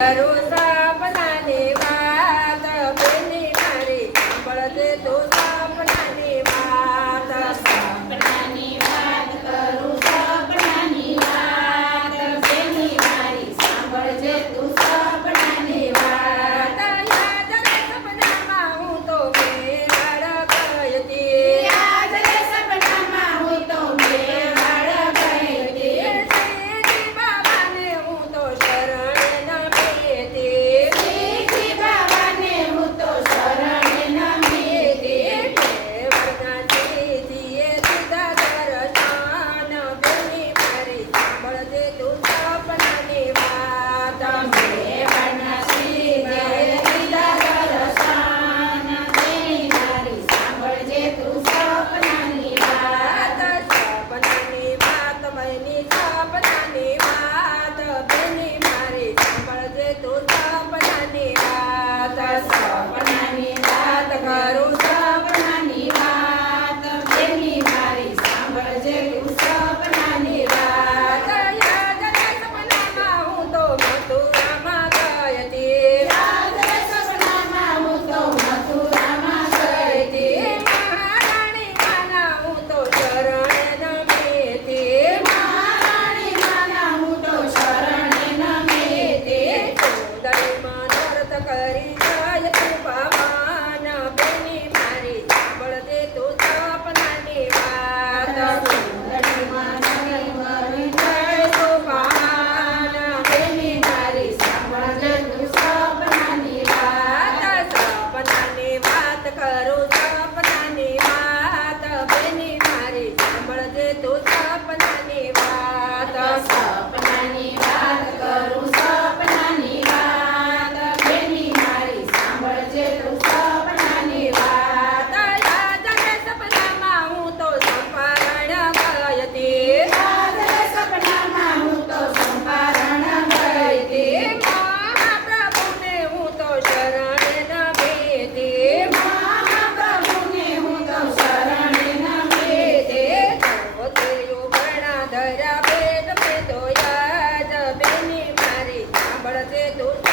કરું સપનાની વાત બેની મારી સાંભળજે તું સપનાની વાત સપનાની વાત કરું સપનાની વાત બેની મારી સાંભળજે તું સપનાની વાત યાદ રે સપનામાં હું તો મેવાડ ગઈ હતી યાદ રે સપનામાં હું તો મેવાડ ગઈ હતી શ્રીજી બાબાને હું તો શરણ નમી હતી શ્રીજી બાબાને હું તો શરણ નમી હતી મેવાડના શ્રીજીએ દીધા દર્શન બેની મારી સાંભળજે તું સપનાની વાત મેવાડના શ્રીજીએ દીધા દર્શન બેની મારી સાંભળજે તું સપનાની વાત સપનાની વાત બહેની સપનાની વાત બેની મારી સાંભળજે તું સપનાની વાત સપનાની વાત કરું સપનાની વાત બેની મારી સાંભળજે તું સપનાની વાત યાદ રે સપનામાં હું તો મથુરામાં ગઈ હતી યાદ રે સપનામાં હું તો મથુરામાં ગઈ હતી મહારાણી માના હું તો શરણ નમી હતી મહારાણી માના હું તો શરણે નમી હતી સુંદરીમાં નર્ત કરી જાય તું પાવન બેની મારી સાંભળજે તું સપનાની વાત સુંદરીમાં નવી મરી જાય તો પાન બેની મારી સાંભળજે તું સપનાની વાત સપનાની વાત કરું સપનાની વાત બેની મારી સાંભળજે તું સપનાની વાત સપનાની વાત કરું સપનાની વાત બેની મારી સાંભળજે તું સપનાની વાત યાદ રે સપનામાં હું તો ચંપારણ ગઈ હતી યાદ રે સપનામાં હું તો ચંપારણ ગઈ હતી મહાપ્રભુને હું તો શરણ નમી હતી મહાપ્રભુને હું તો શરણે નમી હતી ધર્યા પેટ મેં તો યાદ બેની મારી સાંભળજે તું